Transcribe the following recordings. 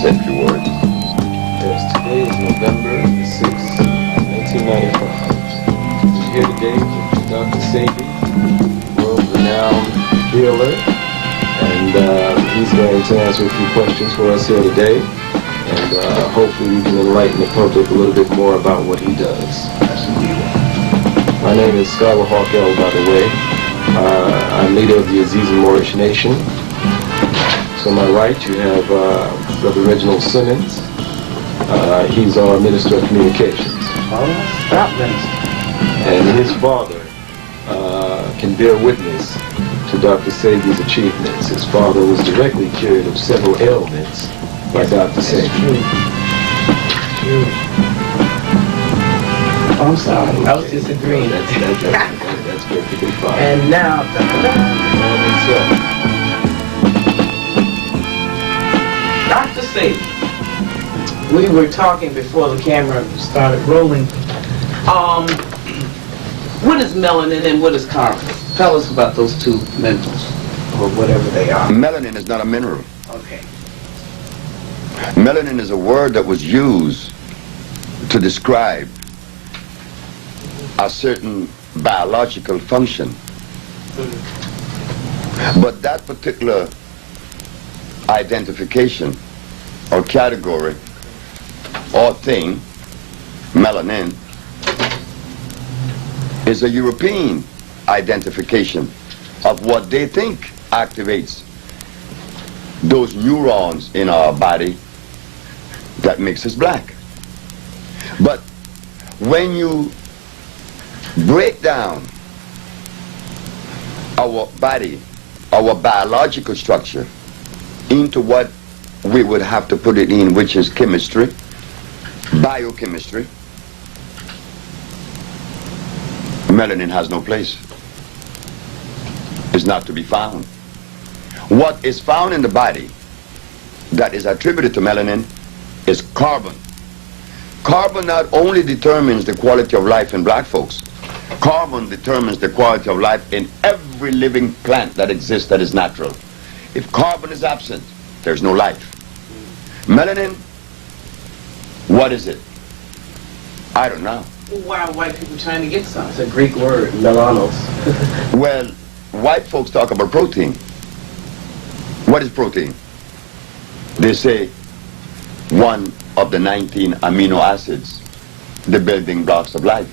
Said a few words. Yes, today is November the 6th, 1995. We're here today with Dr. Sebi, world-renowned healer, and he's going to answer a few questions for us here today, and hopefully we can enlighten the public a little bit more about what he does. My name is Scholar Hawk L, by the way. I'm leader of the Aziz and Moorish Nation. So on my right, you have Brother Reginald Simmons. He's our Minister of Communications. Oh, stop, Minister. And his father can bear witness to Dr. Sebi's achievements. His father was directly cured of several ailments by Dr. Sebi. True. Oh, I'm sorry, I was disagreeing. That's perfectly fine. And now, Dr. Sebi, we were talking before the camera started rolling. What is melanin and what is carbon? Tell us about those two minerals, or whatever they are. Melanin is not a mineral. Okay. Melanin is a word that was used to describe a certain biological function. But that particular identification or category or thing, melanin, is a European identification of what they think activates those neurons in our body that makes us black. But when you break down our body, our biological structure, into what we would have to put it in, which is chemistry, biochemistry, melanin has no place. It's not to be found. What is found in the body that is attributed to melanin is carbon. Carbon not only determines the quality of life in black folks, carbon determines the quality of life in every living plant that exists that is natural. If carbon is absent, there's no life. Melanin, what is it? I don't know. Well, why are white people trying to get some? It's a Greek word, melanos. Well, white folks talk about protein. What is protein? They say one of the 19 amino acids, the building blocks of life.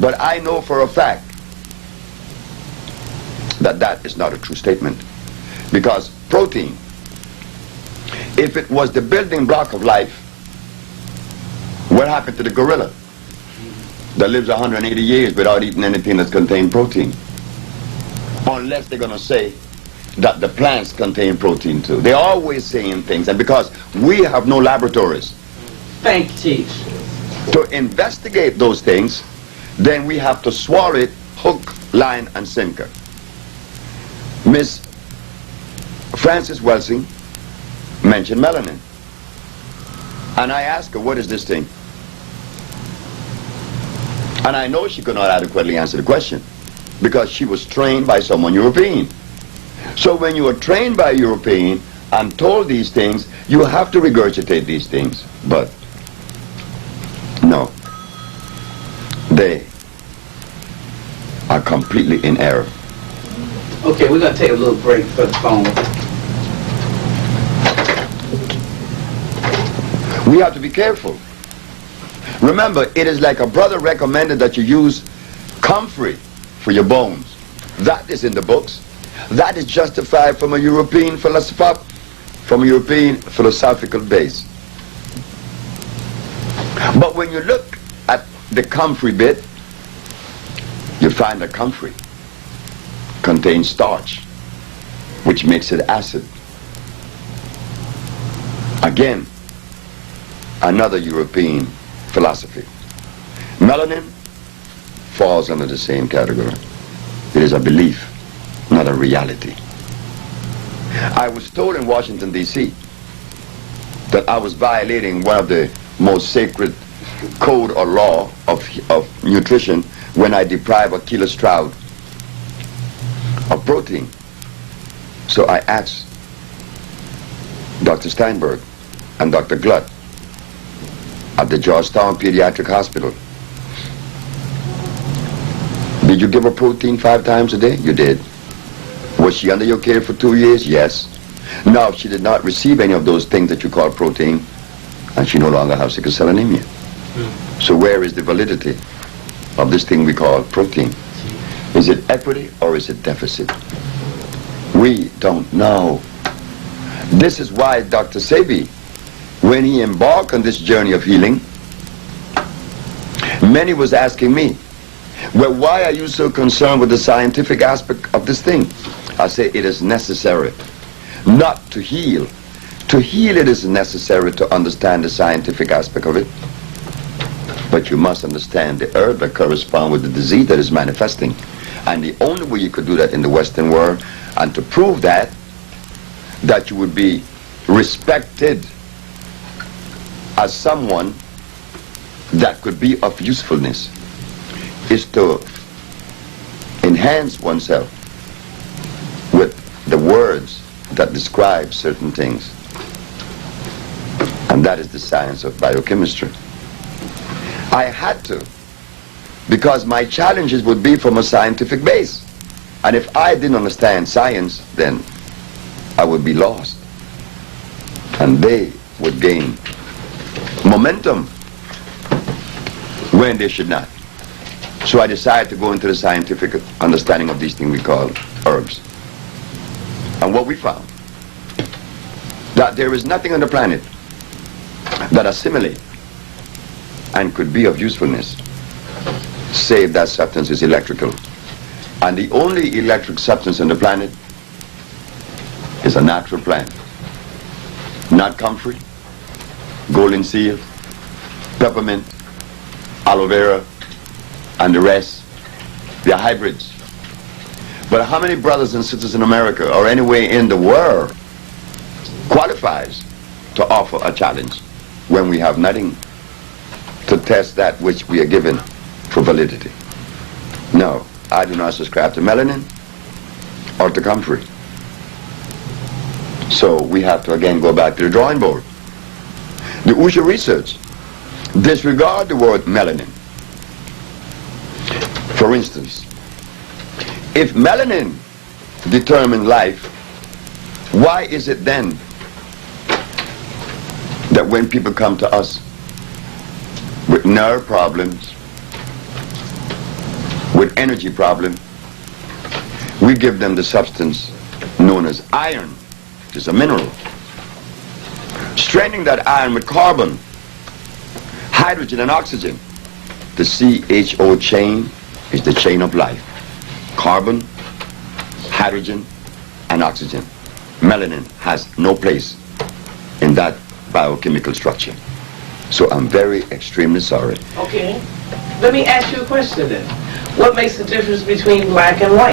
But I know for a fact that that is not a true statement. Because protein, if it was the building block of life, what happened to the gorilla that lives 180 years without eating anything that contains protein? Unless they're going to say that the plants contain protein too. They're always saying things, and because we have no laboratories Thank you, Chief. to investigate those things, then we have to swallow it hook, line, and sinker. Miss Frances Welsing mentioned melanin. And I asked her, what is this thing? And I know she could not adequately answer the question because she was trained by someone European. So when you are trained by a European and told these things, you have to regurgitate these things. But no, they are completely in error. Okay, we're going to take a little break for the phone. We have to be careful. Remember, it is like a brother recommended that you use comfrey for your bones. That is in the books. That is justified from a European philosophical base. But when you look at the comfrey bit, you find that comfrey contains starch, which makes it acid. Again, another European philosophy. Melanin falls under the same category. It is a belief, not a reality. I was told in Washington, D.C. that I was violating one of the most sacred code or law of nutrition when I deprive a killer strout of protein. So I asked Dr. Steinberg, and Dr. Glutt at the Georgetown Pediatric Hospital. Did you give her protein 5 times a day? You did. Was she under your care for 2 years? Yes. Now, if she did not receive any of those things that you call protein, and she no longer has sickle cell anemia. So where is the validity of this thing we call protein? Is it equity or is it deficit? We don't know. This is why Dr. Sebi, when he embarked on this journey of healing, many was asking me, well, why are you so concerned with the scientific aspect of this thing? I say it is necessary not to heal. To heal, it is necessary to understand the scientific aspect of it. But you must understand the herb that corresponds with the disease that is manifesting. And the only way you could do that in the Western world, and to prove that you would be respected as someone that could be of usefulness, is to enhance oneself with the words that describe certain things. And that is the science of biochemistry. I had to, because my challenges would be from a scientific base. And if I didn't understand science, then I would be lost. And they would gain momentum when they should not. So I decided to go into the scientific understanding of these things we call herbs. And what we found, that there is nothing on the planet that assimilate and could be of usefulness, save that substance is electrical. And the only electric substance on the planet is a natural plant. Not comfrey, golden seal, peppermint, aloe vera, and the rest. They are hybrids. But how many brothers and sisters in America or anywhere in the world qualifies to offer a challenge when we have nothing to test that which we are given for validity? No, I do not subscribe to melanin or to comfrey. So we have to again go back to the drawing board. The Usha research disregard the word melanin. For instance, if melanin determines life, why is it then that when people come to us with nerve problems, with energy problems, we give them the substance known as iron, which is a mineral. Straining that iron with carbon, hydrogen and oxygen. The CHO chain is the chain of life. Carbon, hydrogen, and oxygen. Melanin has no place in that biochemical structure. So I'm very extremely sorry. Okay. Let me ask you a question then. What makes the difference between black and white?